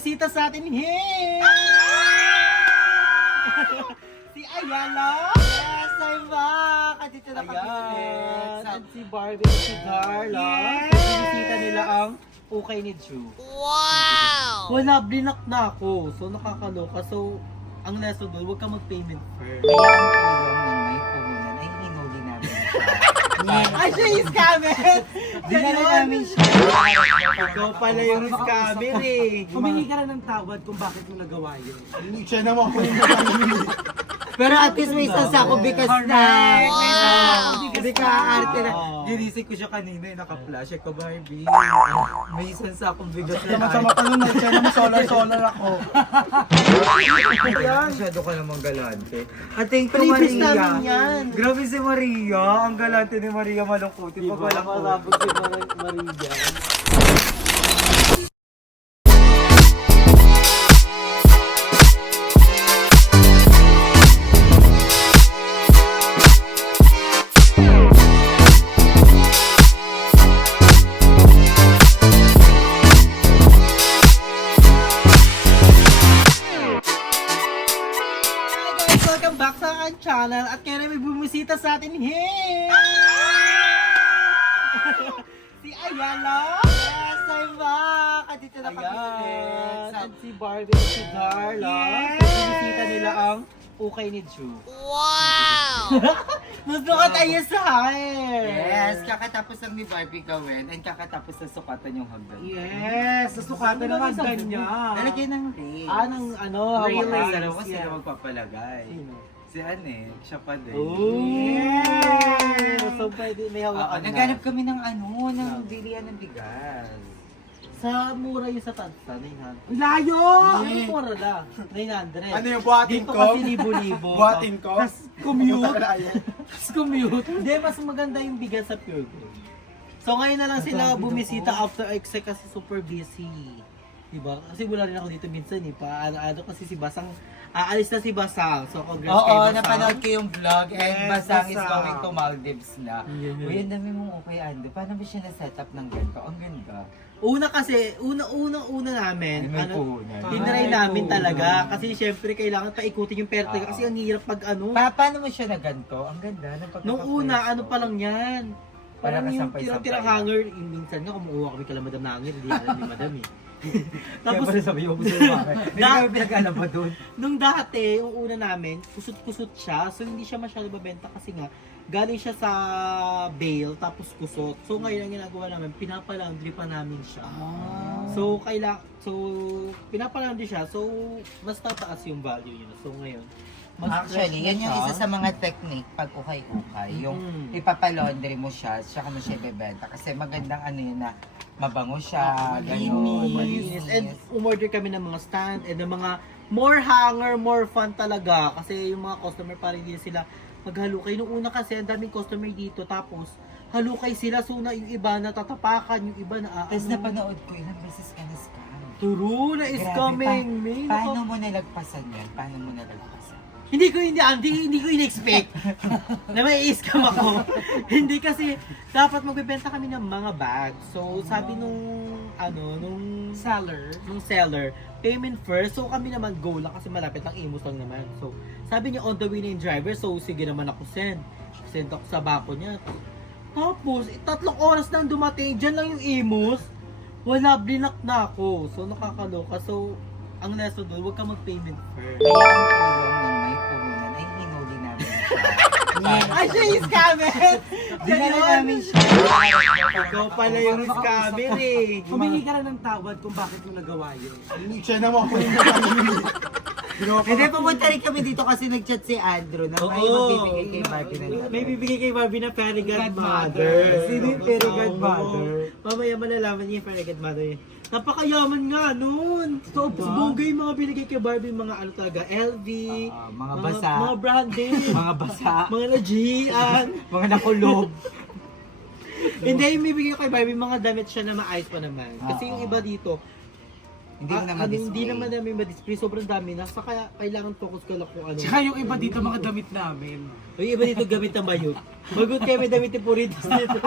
bumisita sa atin. Hey! Si Ayala! Yes, I'm back! At dito na kami ulit. Ayan! At si Barbie at si Darla. Yes! So, bumisita nila ang ukay ni Drew. Wow! Wala, blinak na ako. So, nakakaloka. So, ang lesson doon, huwag ka mag-payment first. Kaya ang tulong ng may puhunan ay hinuli namin siya. Ay, siya yung scammer! Dinala namin siya. Ikaw pala yung scammer eh. Humingi ka na ng tawad kung bakit mo nagawa yun. Siya naman ako yung nagkamali. Pero at least may sasako because na. Wow! Kasi kaarte na. Oo. Ginising ko siya kanina yung naka-flash. Ako, Barbie. May sasakong bigas Siya na. masama pa nun. Siya naman solar ako. Masyado ka namang galante. At thank you, Previous Maria. namin yan. Grabe si Maria. Ang galante ni Maria malungkutin. Pag walang Malabog si Maria. Welcome back sa aking channel at kaya may bumisita sa atin. Hey! Si Ayala! Yes, I'm back! At dito na kami Ayan! ulit. At si Barbie at si Darla. Yes! So, bumisita nila ang ukay ni Drew. Wow! Nasuka tayo sa hair! Yes, kakatapos lang ni Barbie gawin and kakatapos na sukatan yung hagdan. Yes! Susukatan Ano naman ba hagdan niya. Lalagyan ng ring. Ng ano, Ring hawakan. lang kasi yeah. na magpapalagay. Sino? Si Anne, siya pa din. Oh! So pwede, may Oo, hawakan na. naghanap kami ng ng bilihan ng bigas. Sa mura yung sa Tansa, 900. Layo! Ano mura lang? 900. Ano yung buhatin Dito ko? kasi libo-libo. Buhatin ko? Commute. Tapos commute. Hindi, mas maganda yung bigas sa Pure Gold. So ngayon na lang sila bumisita after exec kasi super busy. Diba? Kasi wala rin ako dito minsan eh. Ano kasi si Basang, aalis na si Basang. So congrats kay Oo, Basang. napanood ko yung vlog and Yes, Basang is Basang. going to Maldives na. Yeah. Uy, ang dami mong okay, Ando. Paano ba siya na-set up ng ganito? Ang ganda. Una kasi, una namin, Ay, may puhunan. tinry Ay, namin puhunan. talaga. Kasi syempre kailangan paikutin yung perte. Kasi ang hirap pag ano. Paano mo siya na ganito? Ang ganda ng pagkakapwesto. Nung una, ano pa lang yan. Parang Parang yung kasampay-sampay tirang lang. hanger, minsan nga kumuha kami kala Madam na hanger, hindi alam ni Madam eh. Tapos, Tapos, sabi yung gusto mo Hindi kami pinag-alam pa doon. nung dati, yung una namin, kusot-kusot siya. So, hindi siya masyado babenta kasi nga, galing siya sa bale, tapos kusot. So, ngayon ang ginagawa namin, pinapalaundry pa namin siya. So, pinapalaundry siya. So, mas tataas yung value niya. So, ngayon, mas Actually, fresh na yan yung siya. isa sa mga technique pag ukay-ukay. Yung Mm. ipapalaundry mo siya, tsaka mo siya ibebenta. Kasi magandang ano yun na mabango siya, Malinis. Malinis. And umorder kami ng mga stand and ng mga more hanger, more fun talaga. Kasi yung mga customer parang hindi sila maghalukay. Nung una kasi, ang daming customer dito. Tapos, halukay sila. So, yung iba natatapakan, yung iba na Tapos napanood ko, ilang beses ka na-scam. True na is Grabe, coming. May Paano mo nalagpasan yan? Paano mo nalagpasan? Hindi ko in-expect na may i-scam ako. Hindi kasi dapat magbebenta kami ng mga bags. So sabi nung seller, payment first. So kami naman go lang kasi malapit lang Imus lang naman. So sabi niya on the way na yung driver. So sige naman ako send. Send ako sa bako niya. Tapos 3 oras nang dumating, diyan lang yung Imus. Wala, blinak na ako. So nakakaloka. So ang lesson doon, huwag ka mag-payment first. Kaya ang tulong ng may puhunan ay hinuli namin siya. Ay, siya yung scammer! Dinala namin siya. Ikaw pala yung scammer eh. Humingi ka na ng tawad kung bakit mo nagawa yun. Siya naman ako yung nagkamali. Hindi, pumunta rin kami dito kasi nag-chat si Andrew na may Oo. magbibigay kay Barbie na dito. May bibigay kay Barbie na fairy godmother. Godmother. Sino yung fairy godmother? Mamaya malalaman niya yung fairy godmother niya. Napakayaman nga nun. So, bugay yung mga binigay kay Barbie, mga ano talaga, LV, Mga basa. mga branded, Mga basa. mga nagian. Mga nakulog. Hindi, yung bibigay kay Barbie, mga damit siya na maayos pa naman. Kasi yung iba dito, Hindi mo na ma-display. hindi naman namin ma-display. Sobrang dami na. Sa kaya kailangan focus ko lang kung ano. Tsaka yung iba dito mga damit namin. Yung iba dito gamit ng bayot. Bagot kayo may damit ni Puritas dito.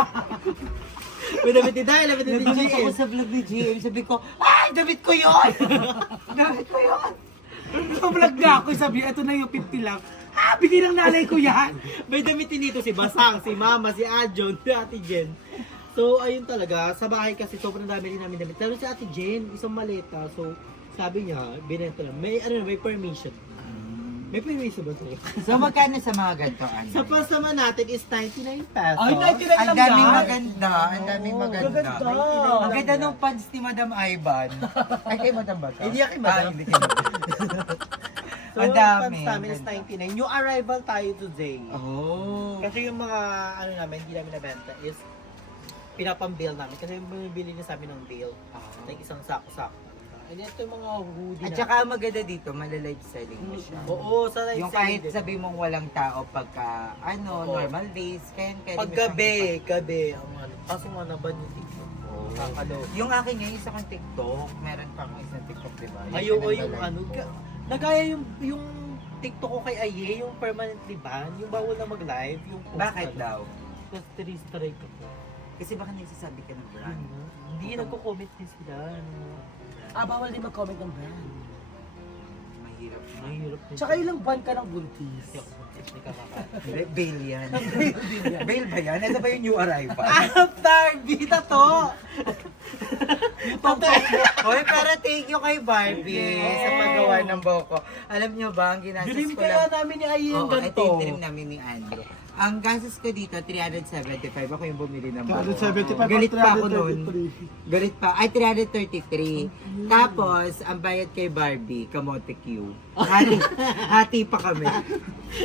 May damit ni Dahil, may damit ni Nabangis ako GM. sa vlog ni GM. Sabi ko, ah! Ay, damit ko yun! Damit ko yun! Vlog na ako, sabi, ito na yung 50 lang. Bigay ng nanay ko yan. May damitin dito si Basang, si Mama, si Ajon, si Ate Jen. So, ayun talaga. Sa bahay kasi sobrang dami rin namin damit. Pero si Ate Jen, isang maleta. So, sabi niya, binenta lang. May permission. May permission ba ito? So, magkano sa mga ganito, ano? Sa plus naman natin is 99 pesos. Ay, 99 Ang lang daming yan. maganda. Ang daming maganda. Maganda. Ang ganda nung pants ni Madam Ivan. Ay, kay Madam ba ito? Hindi yan kay Madam. Ah, hindi kay Madam. So, Ang yung dami. pants namin is 99. New arrival tayo today. Oh. Kasi yung mga ano namin, hindi namin nabenta is pinapambill namin. Kasi yung bumibili niya sa amin ng bill. Like isang sako-sako. And ito yung mga hoodie At na. saka ang maganda dito, malalive selling mo siya. Oo, sa live Yung selling kahit din. sabi mong walang tao pagka, Oo. normal days, kaya Pag gabi, ang ano. Kaso nga naban yung TikTok. Kakalo. Yung akin ngayon, isa kang TikTok. Meron pang isang TikTok, di ba? Ay, oo, yung ano. Nagaya yung TikTok ko kay Aye, yung permanently ban, yung bawal na mag-live, yung post Bakit na- daw? Kasi 3 strike ako. Kasi baka nagsasabi ka ng brand. Hindi, nagko-comment din sila. Bawal din mag-comment ng brand. Mahirap na. Mahirap din. Tsaka ilang buwan ka ng buntis. Hindi ka makakain. Hindi, bail yan. Bail ba yan? Ito ba yung new arrival? Barbie na to! Hoy, pero thank you kay Barbie sa paggawa ng buhok ko. Alam nyo ba, ang ginastos Dream ko kaya lang... namin ni Aye yung Oo, ito ganito. yung dream namin ni Andrew. Ang gastos ko dito, 375. Ako yung bumili ng buhok. 175 Galit pa ako 333. Galit pa. Ay, 333. Tapos, ang bayad kay Barbie, kamote Q. Hati pa kami.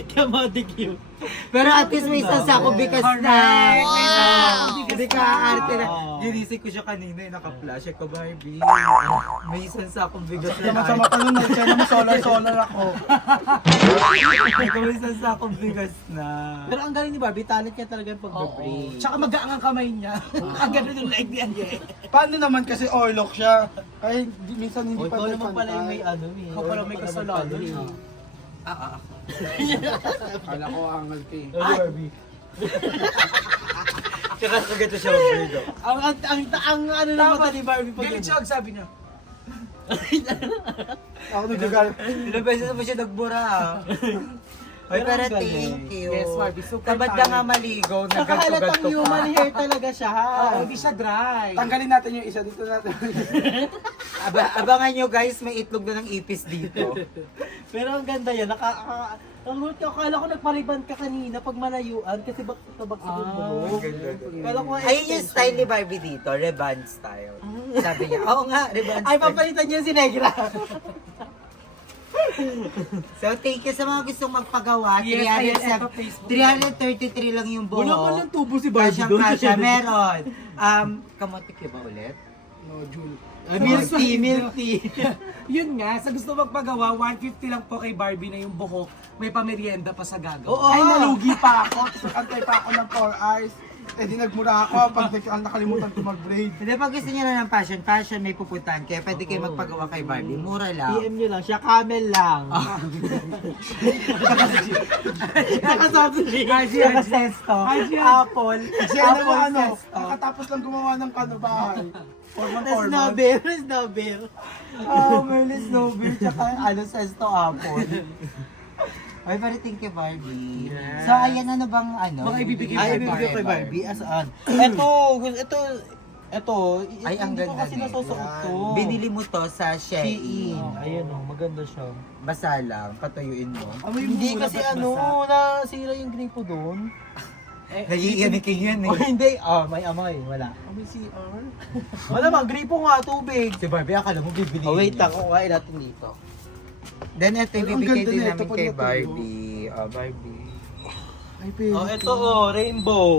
Kamote cute. Pero at least may isang sako bigas na. Wow! Hindi ka arte na. Wow. Ginising ko siya kanina, naka-flash ako, Barbie. May isang sakong bigas na. Sama sa mata nun, nag-china mo solar ako. May isang sakong bigas na. Pero ang galing ni Barbie, talent niya talaga yung pag-break. Tsaka magaang ang kamay niya. Ang ganda ng leg niya. Paano naman kasi oilok siya? Kaya minsan hindi O, pa ikaw naman pala yung may ano eh. Ikaw pala may kasalanan. Kala ko angal ka eh. Ay, Barbie. Tsaka kagad siya mag-break. Ang ano naman ni Barbie pag Galit siya, sabi niya. Ako nagagalit. Ilang beses na ba siya nagbura ah. Ay, pero ang galing. thank you. Yes, Barbie, super Tamad na tayo. nga maligaw, Nakahalatang nagganto-ganto human pa. hair talaga siya. Oo, hindi siya dry. Tanggalin natin yung isa dito natin. Abangan nyo guys, may itlog na ng ipis dito. Pero ang ganda yan. Akala ko nagpariban ka kanina pag malayuan kasi bakit yung buhok. Akala ko Ayun yung style ni Barbie dito, Reban style. Sabi niya, oo nga, Reban Ay, style. papalitan niya si Negra. So, thank you sa mga gustong magpagawa. Yes, ayan, 300 eto, Facebook. 333 lang yung buhok. Wala pa lang tubo si Barbie Kasyang doon. kasya, meron. Kamote Q ba ulit? No, June. Milk tea. Yun nga, sa gusto magpagawa, 150 lang po kay Barbie na yung buhok. May pamerienda pa sa gagawa. Oo. Ay, nalugi pa ako. Tapos antay pa ako ng 4 hours. Eh di nagmura ako pag nakalimutan ko mag-braid. Hindi, pag gusto niyo na ng fashion, may pupuntahan. Kaya pwede kayo magpagawa kay Barbie. Mura lang. PM nyo lang. Siya camel lang. Nakasabi Saka sesto. Apple. Kasi ano, Apple ano, sesto. nakatapos lang gumawa ng bahay. Forman. Snowbear. Merlis Nobel, tsaka sesto apple. Ay, pero thank you, Barbie. Yes. So, ayan, ano bang ano? Mga ibibigay Ay, kay ibibigay kay Barbie. Asaan? Ito. Ay, ang hindi ko ganda kasi nito. nasusuot to. Binili mo to sa Shein. Shein. Ayun o, maganda siya. Basa lang, patuyuin mo. Hindi kasi nasira yung gripo doon. Nagiianikin yan Oh, eh. hindi. May amay. Wala. May CR? Wala bang gripo nga, tubig. Si Barbie, akala mo bibili. Wait lang. Kukain natin dito. Then, ito, Ang ibibigay ganda din nito namin pag kay natuyo. Barbie. Barbie. Ay, pwede. Ito rainbow.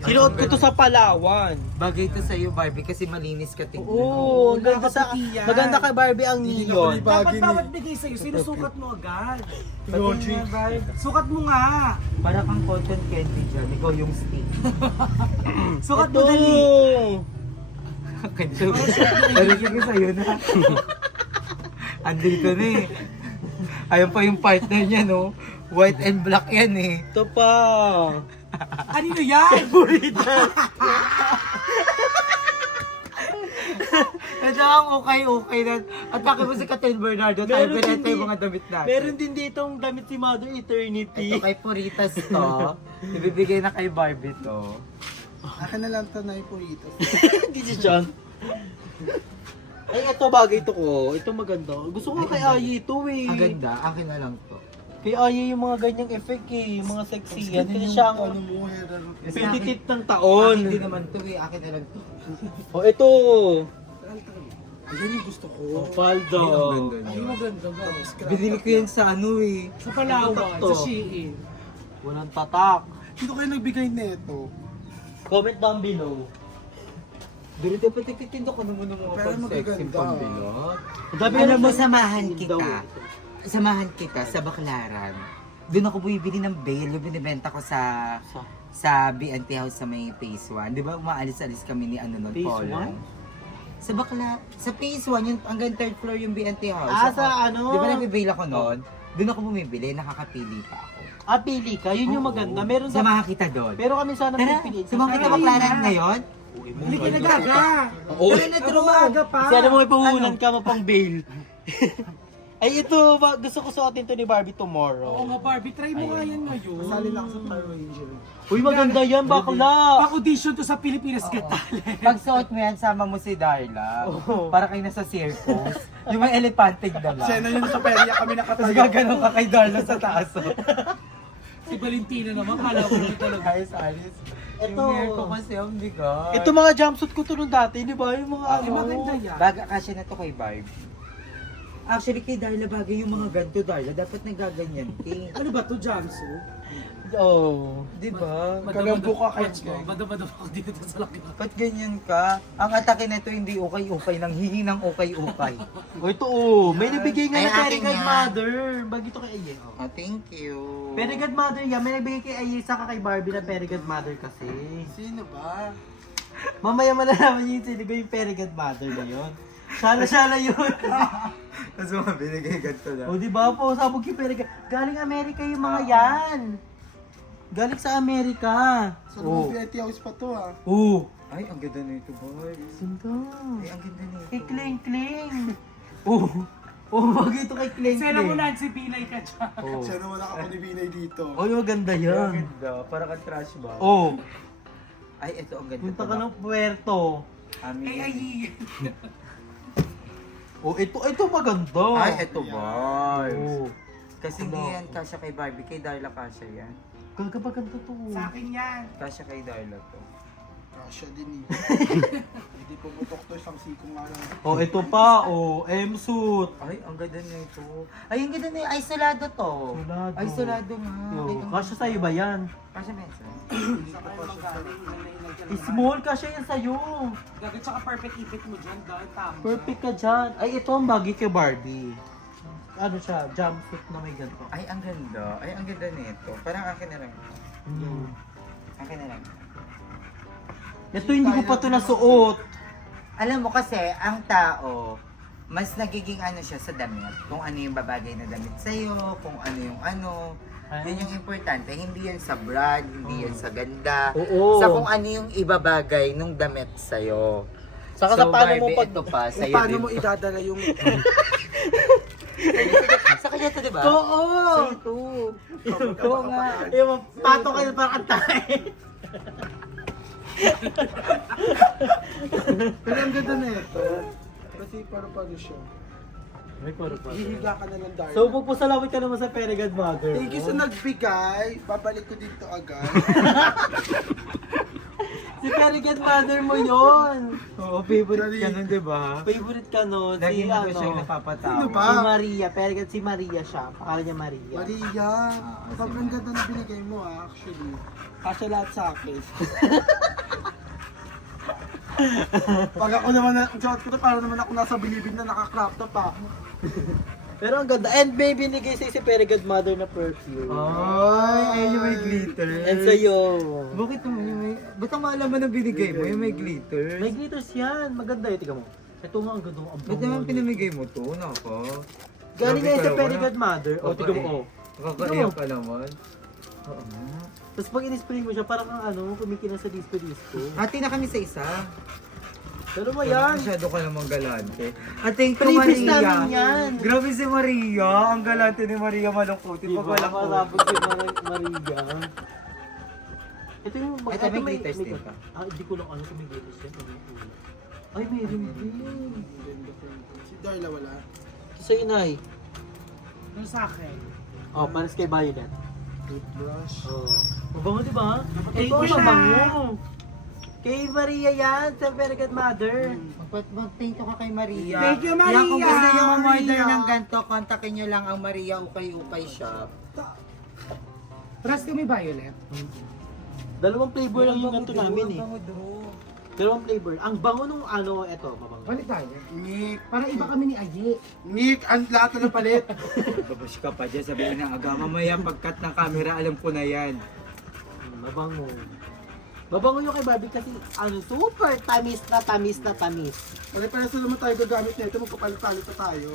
Sinuot ko to sa Palawan. Bagay to sa'yo, Barbie, kasi malinis ka tingnan. Oo, ang ganda Nakakaputi yan. maganda kay Barbie ang Hindi neon. na Dapat bagay bawat ni... bigay sa'yo, sinusukat mo agad. Logic. Sukat mo nga. Para kang cotton candy dyan, ikaw yung stick. Sukat mo dali. Kanso. Pero sige sa'yo na. Andito na eh. Ayun pa yung partner niya, no? White and black yan eh. Ito pa. Kanino yan? Talagang okay na. Atake mo si Catherine Bernardo, tayo Meron binenta din yung mga damit natin. Meron din ditong damit si Mother Eternity. Ito kay Puritas to. Ibibigay na kay Barbie to. Akin na lang ito na yung puritos. Hindi si John. Ay, ito bagay ito ko. Ito maganda. Gusto ko kay Ayi ito eh. Ang ganda, akin na lang to. Kay Ayi yung mga ganyang effect eh. Yung mga sexy yan. Kasi siya Ano ang mo, Hera? pintitit ng Akin taon. hindi naman to eh, akin na lang to. O ito. Ayan yung gusto ko. O, Faldo. Ay, maganda ba? Binili ko yan sa ano eh. Sa Palawan, Ito. sa Shein. Walang tatak. Sino kayo nagbigay nito? Comment down below. Dito dapat nagtitinda ko naman ng mga Pero pang-sexy magaganda. pambilot. Ang dami Alam na- mo, samahan Daw. kita. Samahan kita sa Baclaran. Doon ako bumibili ng bail, yung binibenta ko sa BNT House sa may Phase 1. Di ba umaalis-alis kami ni ano nun, Phase Polong? Sa sa Phase 1, yung hanggang third floor yung BNT House. Ah, sa ano? Di ba nagbibail ako noon? Doon ako bumibili, nakakapili pa ako. Ah, pili ka. Yun yung maganda. Meron sa... Samahan kita doon. Pero kami sana Tara, pipili. samahan kita Baclaran ngayon. Hindi ka nagaga. Oo. Tara na, true. Maaga pa. Sana mo ipahunan ka mapang bail. Ay, ito. Gusto ko suotin to ni Barbie Oo tomorrow. nga, Barbie. Try mo nga yan ngayon. Sali lang sa Star Ranger. Uy, maganda yan, bakla. Pang-audition to sa Pilipinas Got Talent. Pag suot mo yan, sama mo si Darla. Para kayo nasa circus. Yung may elephanteng dala. Siya na yun sa perya kami Tapos nakatayo. gaganon ka kay Darla sa taas. Si Valentina naman, kala ko na talaga. Ayos, ayos. Ito. Yung hair ko kasi ang bigat. Ito mga jumpsuit ko to nung dati, di ba? Yung mga Ay, maganda yan. Baga kasi na to kay Barb. Actually, kay Darla bagay yung mga ganito, Darla. Dapat nagaganyan. Ano ba to, Jansu? Oh. Di ba? Kagambo ka kay Madama-dama ako dito sa laki. Ba't ganyan ka? Ang atake na ito hindi ukay-ukay, nang hihi ng ukay-ukay. O ito oh. May nabigay nga Ay, na akin Very God yan. Mother. Bagito kay Aye. Oh. Oh, thank you. Very God Mother yan. May nabigay kay Aye saka kay Barbie na Very God Mother kasi. Sino ba? Mamaya malalaman niyo yung sino ba yung Very God Mother na yun. Shala-shala yun. Tapos mga binigay ganito na. O di ba po, sabog yung Very God. Galing Amerika yung mga yan. Galing sa Amerika. Sa mga BNT House pa to ha. Oh. Ay, ang ganda na ito, boy. Ganda. Ay, ang ganda na Kay ito. Kling Kling. Oh. Oh, bagay ito kay Kling Sena mo Kling. Nancy Pilay ka dyan. Oh. Siya naman ako ni Binay dito. Oh, maganda Ang yan. ganda. Para kang trash ba? Oh. Ay, ito ang ganda. Punta ka ng Puerto. Ami. Ay, ay. Oh, ito maganda. Ay, ito, boy. Oh. Kasi hindi yan kasya kay Barbie. Kay Darla kasya yan. Gagabaganda to. Sa akin yan. Kasya kay Darla to. Siya din eh. Hindi po butok to, isang sikong nga lang. Oh, ito pa. Oh, M-suit. Ay, ang ganda na ito. Ay, ang ganda na yung isolado to. Isolado. Ay, isolado nga. Ay, Oh, ang kasya sa'yo ba yan? Kasya Mensa. Small kasya yan sa'yo. Gagad saka perfect ipit mo dyan, dahil tama. Perfect ka dyan. Ay, ito ang bagay kay Barbie. Ano siya? Jumpsuit na may ganito. Ay, ang ganda. Ay, ang ganda nito. Parang akin na lang. Mm. Akin na lang. Ito hindi ko pa ito nasuot. Alam mo kasi, ang tao, mas nagiging ano siya sa damit. Kung ano yung babagay na damit sa'yo, kung ano yung ano. Yun yung importante. Hindi yan sa brand, hindi yan sa ganda. Oo. Sa kung ano yung ibabagay nung damit sa'yo. Saka sa paano mo Barbie, pag... ito pa, Kung sa'yo paano din mo to. idadala yung... Sa kanya to, di ba? Oo! Sa'yo to. Oo nga. Yung pato kayo parang kantahin. Pero ang ganda na ito. Kasi paano siya. May paro pa. Hihiga ka na ng dark. So, pagpasalawit ka naman sa Very God Mother. Thank you sa nagbigay. Babalik ko dito agad. Si Very God Mother mo yon. Oo, favorite ka nun, di ba? Favorite ka no? Si Lagi na ko siya yung ano? napapatawa. Sino ba? Si Maria. Very God si Maria siya. Pangalan niya Maria. Maria, sobrang ganda na binigay mo actually. Kasya lahat sa akin. Pag ako naman na, shot ko na, parang naman ako nasa bilibid na naka-crop top pa. Pero ang ganda. And may binigay sa'yo si Very God Mother na perfume. Ay, yung may glitter. And sa'yo. Bakit mo yung may... Ba't ang malaman na binigay mo yung may glitter? May glitters yan. Maganda yun. Tingnan mo. Ito nga ang ganda. Ang Ba't bango naman niya. pinamigay mo to? Nako. Galing Grabe nga ka sa naman, Very ah. God Mother. O, tingnan mo. Oh. Nakakaiyak ka naman. Oo. Tapos pag in-spray mo siya, parang kang ano, kumikinan sa disco-disco. Hati na kami sa isa. Pero mo yan. Masyado ka namang galante. At thank you, Previous Maria. namin yan. Grabe si Maria. Ang galante ni Maria malungkutin. Pag walang ko. Marapag si Maria. Ito yung... Ito, may glitters din ka? Hindi ko lang alam kung may glitters din. Ay, meron din. Si Darla wala. Ito sa inay. Ano sa akin? Oh, pares kay Violet. Toothbrush. Oh. Mabango, di ba? Thank Ito you ang siya. mabango. Kay Maria yan, sa Very Good Mother. Mag-thank you ka kay Maria. Thank you, Kaya kung Maria. gusto nyo umorder Maria. ng ganito, kontakin nyo lang ang Maria Ukay-Ukay Shop. Ras kami Violet. Dalawang flavor lang yung ganito namin eh. Bango, Drew. Dalawang flavor. Ang bango nung ano, eto, mabango. Balik tayo. Nick. Parang iba kami ni Aye. Nick, ang lahat na palit. Babash ka pa dyan, sabihin ng aga. Mamaya pagkat ng camera, alam ko na yan. Mabango. Mabango yung kay Barbie kasi ano, super tamis na tamis na tamis. Pare-pares na naman tayo gagamit nito. Magpapalit-palit pa tayo.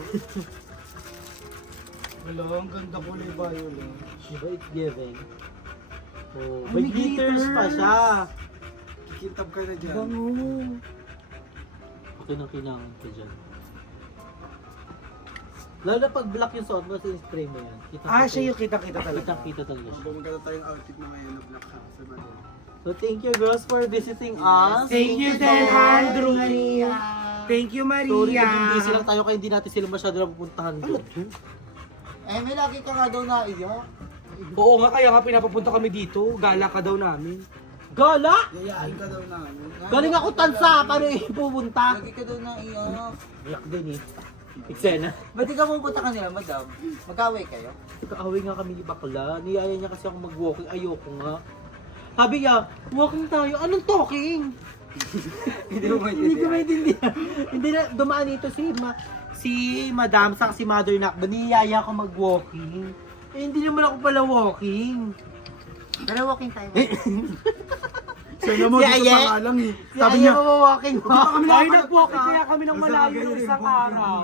Wala, ang ganda ko na Violet. Diba, it's giving. Oh, Ay, may may glitters pa glitters. siya. Kikintab ka na dyan. Bango. Okay nang kailangan ko dyan. Lalo na pag black yung suot mo, kasi spray mo yan. Siya yung kita-kita talaga. Kita talaga siya. Maganda tayong outfit na ngayon na black ha. Sa Manila. So thank you girls for visiting us. Thank you, Del Andrew. Maria. Thank you, Sorry, Maria. naging busy lang tayo kaya hindi natin sila masyado napupuntahan doon. Eh, may lagi ka nga daw naiyak. Oo nga, kaya nga pinapapunta kami dito. Gala ka daw namin. Gala! Yayain ka daw namin. Galing ako tansa, paano pupunta? Lagi ka daw naiyak. Iyak din eh. Eksena. Ba't di ka pupunta kanila, madam? Magkaway kayo? Kaaway nga kami ni bakla. Niyaya niya kasi ako mag-walking. Ayoko nga. Sabi niya, walking tayo. Anong talking? Hindi mo Hindi ko maintindihan. Hindi na, dumaan dito si Madam sa si Mother Nakba. Niyaya ako mag-walking. Eh, hindi naman ako pala walking. Pero walking tayo. Sana mo, Si dito Aye. pa nga lang eh. Si Sabi Aya niya, walking mo. Ay, nag-walking kaya kami ng malayo ng isang araw.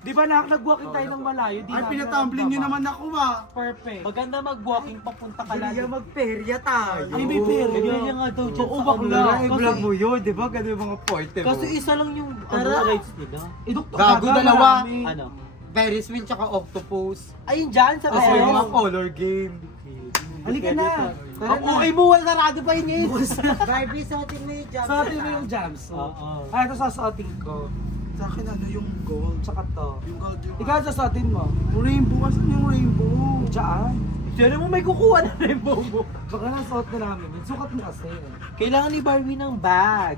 Di ba nag-walking tayo ng malayo? Di ay namin pinatumbling niyo naman ako ah. Perfect. Maganda mag-walking papunta ka lang. magperya tayo. Ay, may perya. Ganyan nga daw dyan Oo, sa bakla. kanila. I-vlog mo yun, di ba? Ganun yung mga porte mo. Kasi isa lang yung rides nila. Gago, dalawa. Ano? Ferris wheel tsaka octopus. Ayun dyan sa Tapos may Pero. mga color game. Halika na. Ang okay mo, wala narado pa yun ngayon. Barbie, suotin mo yung jump. Suotin mo yung jumpsuit. Oo. Ito sasuotin ko. Sa akin ano yung gold. Tsaka to. Yung gold yung... Ikaw sasuotin mo. Yung rainbow, asan yung rainbow? Diyan. Sino mo may kukuha na rainbow mo? Baka nasuot na namin. yun. Sukat mo kasi. Kailangan ni Barbie ng bag.